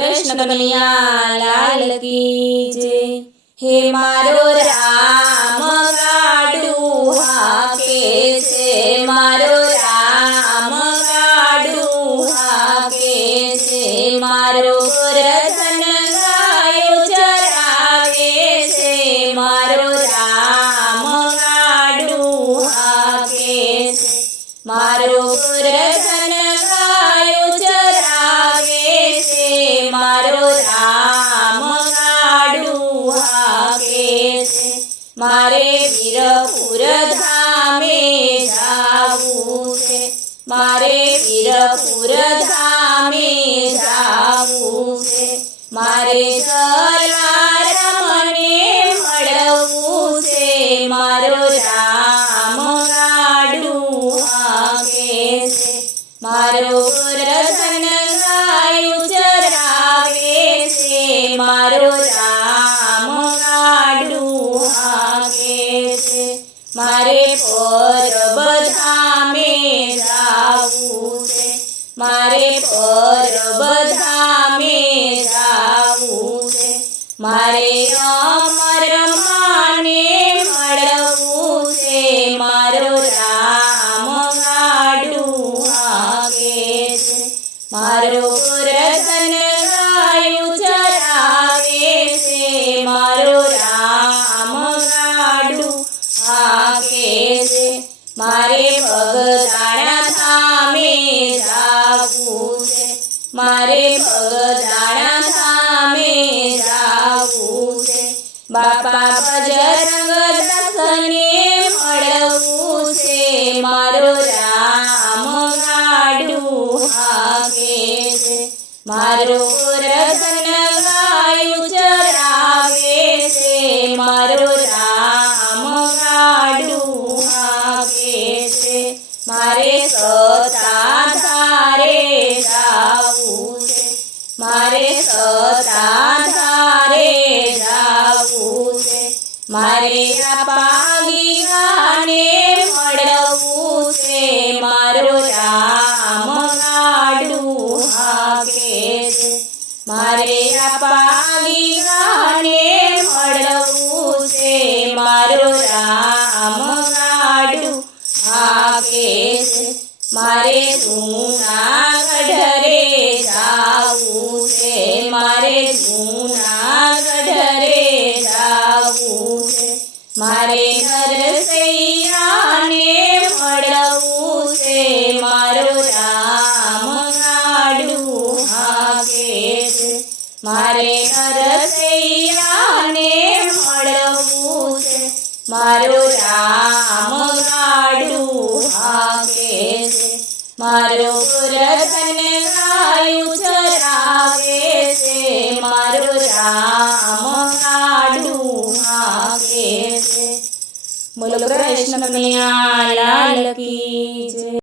कृष्ण कन्हैया लाल की जय। हे मारो राम गाडू हाके छे, मारो राम गाडू हाके छे, मारो गोरधन गायो चरावे छे, मारो राम गाडू हाके छे, मारो गोरधन गायो चरावे छे, मारो राम गाडू हाके छे, मारे वीरपुर धामे जावू छे, मारे वीरपुर धामे जावू छे, मारे जलारामने मळवू छे, मारो राम गाडू हाके छे, मारो गोरधन गायो चरावे छे, मारो राम गाडू हाके छे, मारे परब धामे जावू छे, मारे परब धामे जावू छे, मारे अमर माने मळवू छे, मारो राम गाडू हाके छे, मारो गोरधन गायो चरावे छे, मारो राम गाडू हाके छे, मारे बगदाणा धामे जावू छे, मारे बगदाणा धामे जावू छे, बापा बजरंग दासने मळवू छे, मारो राम गाडू हाके छे, मारो गोरधन गायो चरावे छे, मारो राम गाडू हाके छे, मारे सताधारे जावू छे, मारे सताधारे जावू छे, मारे पागी गाने मळवू छे, मारो राम गाडू हाके छे, मारे पागी गाने मळवू छे, मारो राम गाडू हाके छे, मारे जूनागढ़ रे जावू छे, मारे जूनागढ़ रे जावू छे, मारे नरसैयाने मळवू छे, मारो राम गाडू हाके छे, मारे नरसैयाने मळवू छे, मारो राम गाडू हाके छे, मारो गोरधन गायो चरावे छे, मारो राम गाडू हाके छे। बोलो कृष्ण कन्हैया लाल की जय।